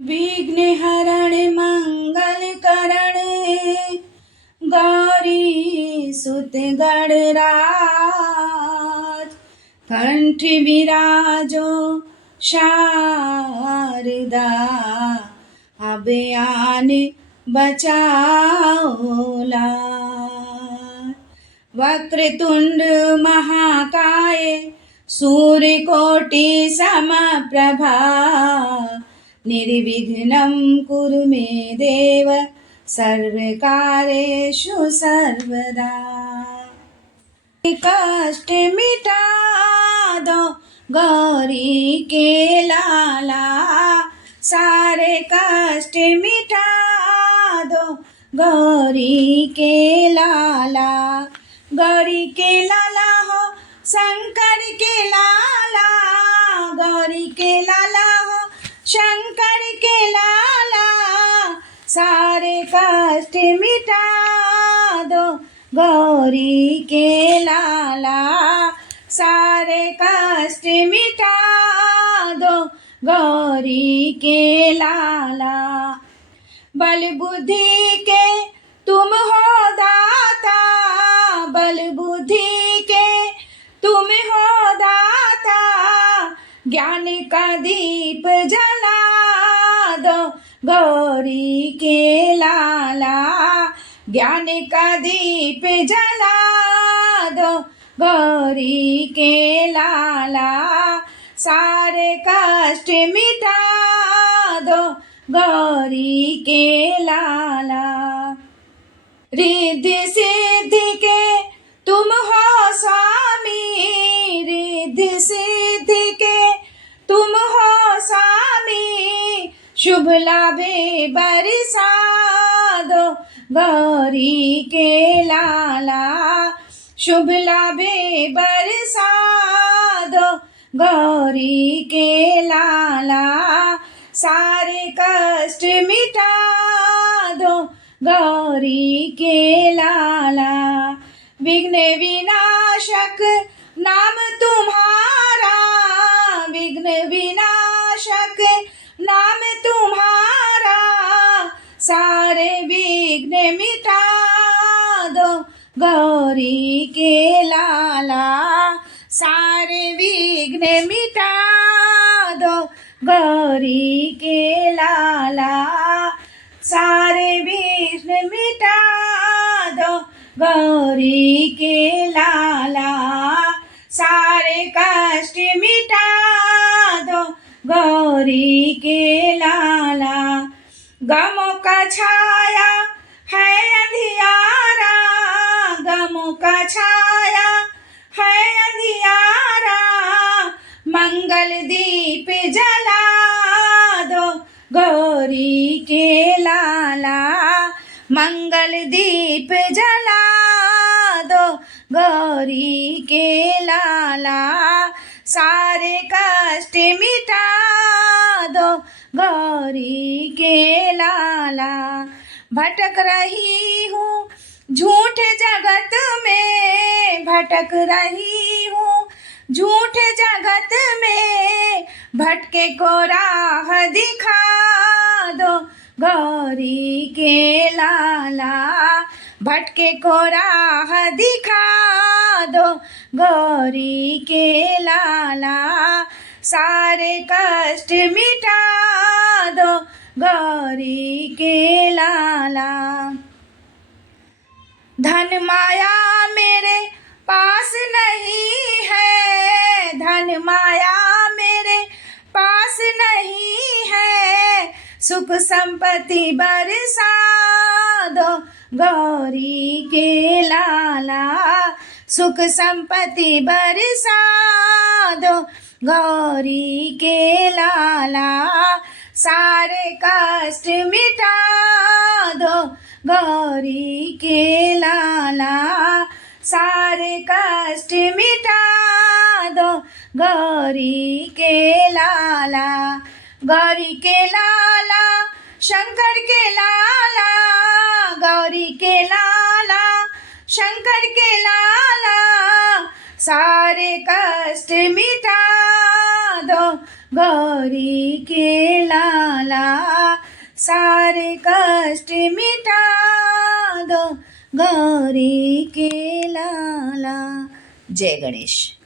विघ्न हरण मंगल करण गौरी सुत गणराज कंठ विराजो शारदा अभयान बचाओला। वक्रतुंड महाकाय सूर्यकोटि समप्रभा निर्विघ्नं कुरु मे देव सर्वकार्येषु सर्वदा। कष्ट मिटा दो गौरी के लाला, सारे कष्ट मिटा दो गौरी के लाला। गौरी के लाला हो शंकर के लाला, गौरी के लाला हो शंकर के लाला। सारे कष्ट मिटा दो गौरी के लाला, सारे कष्ट मिटा दो गौरी के लाला। बल बुद्धि के तुम हो दाता, बल बुद्धि के तुम हो दाता। ज्ञान का दीप जला दो गौरी के लाला, ज्ञान का दीप जला दो गौरी के लाला। सारे कष्ट मिटा दो गौरी के लाला। रिद्धि सिद्धि के तुम हो स्वामी, रिद्धि सिद्धि के तुम हो स्वामी। शुभ लाभे बरसा दो गौरी के लाला, शुभ लाभे बरसा दो गौरी के लाला। सारे कष्ट मिटा दो गौरी के लाला। विघ्न विनाशक नाम तुम्हारा, विघ्न विनाशक नाम तुम्हारा। सारे विघ्न मिटा दो गौरी के लाला, सारे विघ्न मिटा दो गौरी के लाला। सारे विघ्न मिटा दो गौरी के लाला, सारे कष्ट मिटा दो गौरी के लाला। गमों का छाया है अंधियारा, गमों का छाया है अंधियारा। मंगल दीप जला दो गौरी के लाला, मंगल दीप जला दो गौरी के लाला। सारे कष्ट मिटा दो गौरी के लाला। भटक रही हूँ झूठ जगत में, भटक रही हूँ झूठ जगत में। भटके को राह दिखा दो गौरी के लाला, भटके को राह दिखा दो गौरी के लाला। सारे कष्ट मिटा दो गौरी के लाला। धन माया मेरे पास नहीं है, धन माया मेरे पास नहीं है। सुख संपत्ति बरसा दो गौरी के लाला, सुख संपत्ति बरसा दो गौरी के लाला। सारे कष्ट मिटा दो गौरी के लाला, सारे कष्ट मिटा दो गौरी के लाला। गौरी के लाला शंकर के लाला, गौरी के लाला शंकर के लाला। सारे कष्ट मिटा दो गौरी के लाला, सारे कष्ट मिटा दो गौरी के लाला। जय गणेश।